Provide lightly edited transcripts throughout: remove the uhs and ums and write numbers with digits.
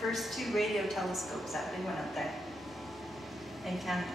first 2 radio telescopes that they went up there in Canada.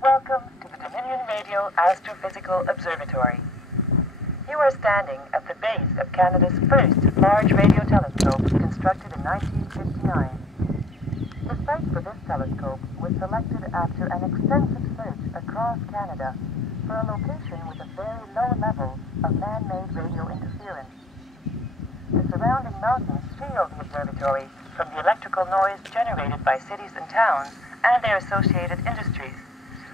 Welcome to the Dominion Radio Astrophysical Observatory. You are standing at the base of Canada's first large radio telescope, constructed in 1959. The site for this telescope was selected after an extensive search across Canada for a location with a very low level of man-made radio interference. The surrounding mountains shield the observatory from the electrical noise generated by cities and towns and their associated industries,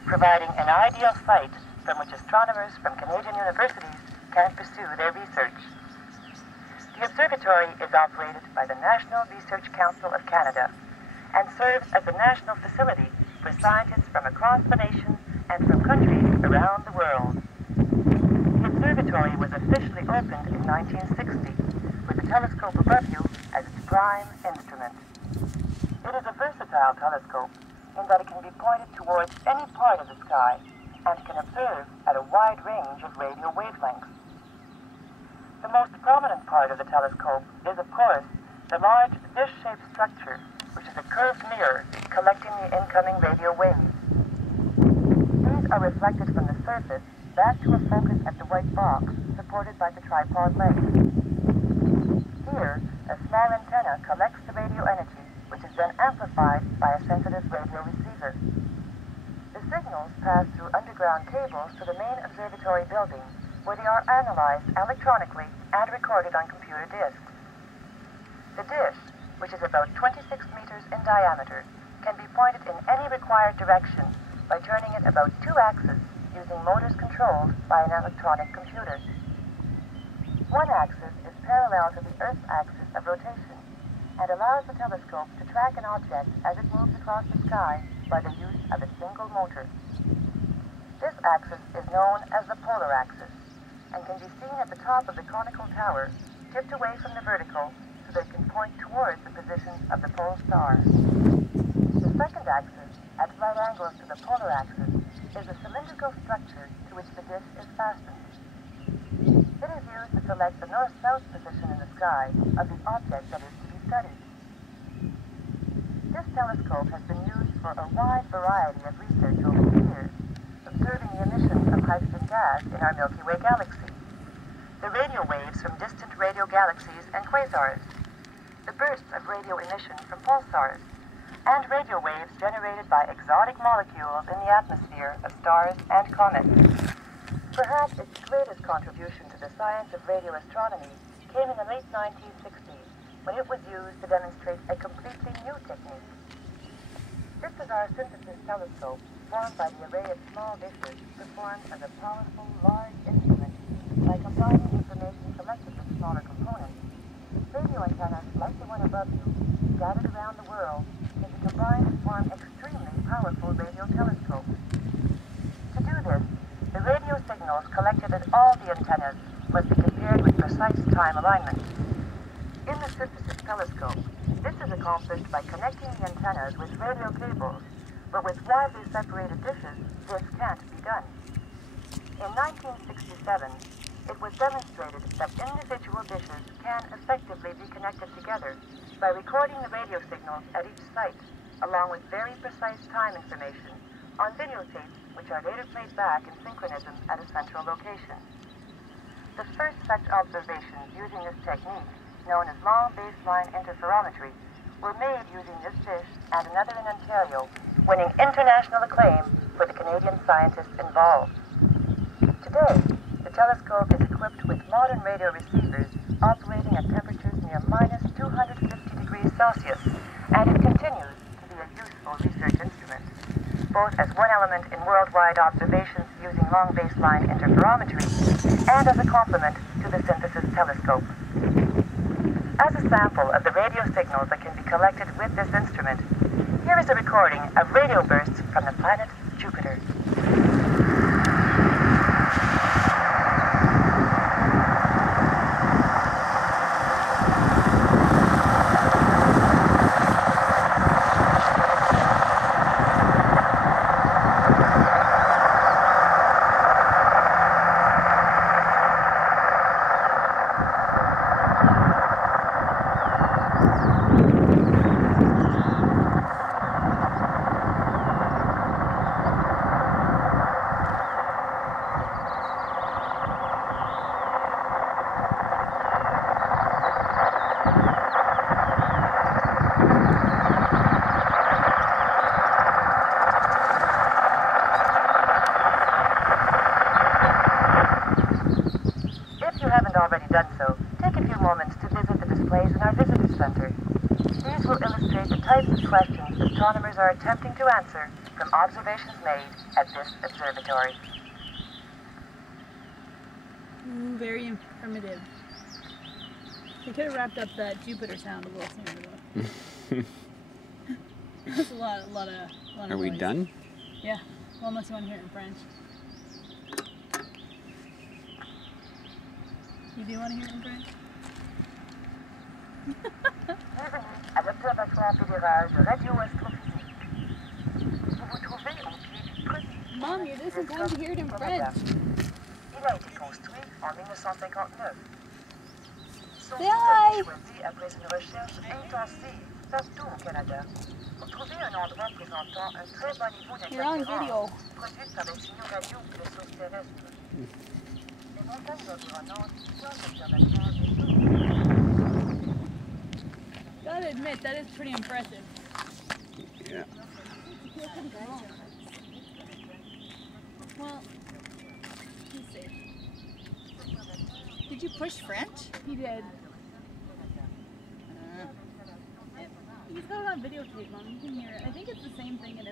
providing an ideal site from which astronomers from Canadian universities can pursue their research. The observatory is operated by the National Research Council of Canada and serves as a national facility for scientists from across the nation and from countries around the world. The observatory was officially opened in 1960, with the telescope above you as its prime instrument. It is a versatile telescope in that it can be pointed towards any part of the sky and can observe at a wide range of radio wavelengths. The most prominent part of the telescope is, of course, the large dish-shaped structure, which is a curved mirror collecting the incoming radio waves. These are reflected from the surface back to a focus at the white box supported by the tripod legs. Here, a small antenna collects the radio energy, which is then amplified by a sensitive radio receiver. The signals pass through underground cables to the main observatory building, where they are analyzed electronically and recorded on computer disks. The dish, which is about 26 meters in diameter, can be pointed in any required direction by turning it about 2 axes using motors controlled by an electronic computer. One axis is parallel to the Earth's axis of rotation and allows the telescope to track an object as it moves across the sky by the use of a single motor. This axis is known as the polar axis and can be seen at the top of the conical tower, tipped away from the vertical so so it can point towards the positions of the pole star. The second axis, at right angles to the polar axis, is a cylindrical structure to which the dish is fastened. It is used to select the north-south position in the sky of the object that is to be studied. This telescope has been used for a wide variety of research over the years, observing the emissions of hydrogen gas in our Milky Way galaxy, the radio waves from distant radio galaxies and quasars, the bursts of radio emission from pulsars, and radio waves generated by exotic molecules in the atmosphere of stars and comets. Perhaps its greatest contribution to the science of radio astronomy came in the late 1960s, when it was used to demonstrate a completely new technique. This is our synthesis telescope, formed by the array of small dishes, performed as a powerful, large instrument by combining information collected with smaller components. Radio antennas, like the one above you, scattered around the world, can be combined to form extremely powerful radio telescopes. To do this, the radio signals collected at all the antennas must be compared with precise time alignment. In the synthesis telescope, this is accomplished by connecting the antennas with radio cables, but with widely separated dishes, this can't be done. In 1967, it was demonstrated that individual dishes can effectively be connected together by recording the radio signals at each site, along with very precise time information on videotapes which are later played back in synchronism at a central location. The first such observations using this technique, known as long baseline interferometry, were made using this dish and another in Ontario, winning international acclaim for the Canadian scientists involved. Today, the telescope is equipped with modern radio receivers operating at temperatures near -250 degrees Celsius, and it continues to be a useful research instrument, both as one element in worldwide observations using long baseline interferometry and as a complement to the synthesis telescope. As a sample of the radio signals that can be collected with this instrument, here is a recording of radio bursts from the planet Jupiter. Already done so, take a few moments to visit the displays in our visitor center. These will illustrate the types of questions astronomers are attempting to answer from observations made at this observatory. Ooh, very informative. They could have wrapped up that Jupiter sound a little sooner though. That's a lot of Are we noise. done? Yeah. Well, unless you want to hear it in French. You do want to hear it in French? Bienvenue à l'Observatoire fédéral de radio-astrophysique. Vous vous trouvez au pied du premier Mom, you doesn't want to hear it in French. Il a été construit en 1959. Son Say site a hi. été choisi après une recherche intensive partout au Canada pour trouver un endroit présentant un très bas niveau You're on video. d'interférence produite par les signaux radio et les sources terrestres. Les montagnes environnantes sont l'observatoire des sources. Gotta admit, that is pretty impressive. Yeah. Well, let's see. Did you push French? He did. He's got it on videotape, Mom. You can hear it. I think it's the same thing in